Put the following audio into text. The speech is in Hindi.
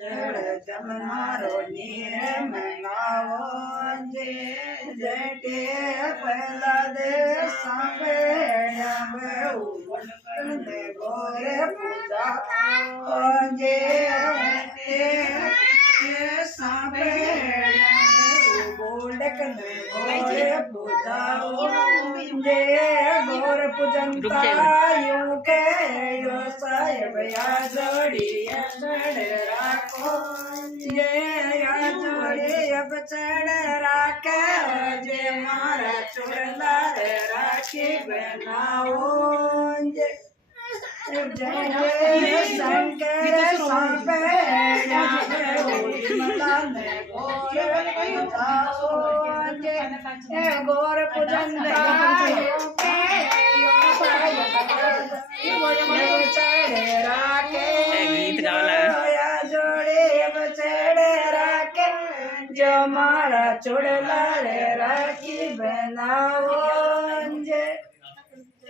जमारो नीर मंगावो जे जेटे पहला दे सांभेड़ा ने गोरे पूजा जे सांभेड़ा गोलक ने गोरे पूजा जे गोर पूजनता यूं के यो साहेब या जोड़ी राखो जे या जोड़ी अब चढ़ राखे जे मारा चुड़ला राखी बनाओ जे जय शंकर सांपेड़ा गोर पूजन जो मारा चुड़ला रे राखी बनाओ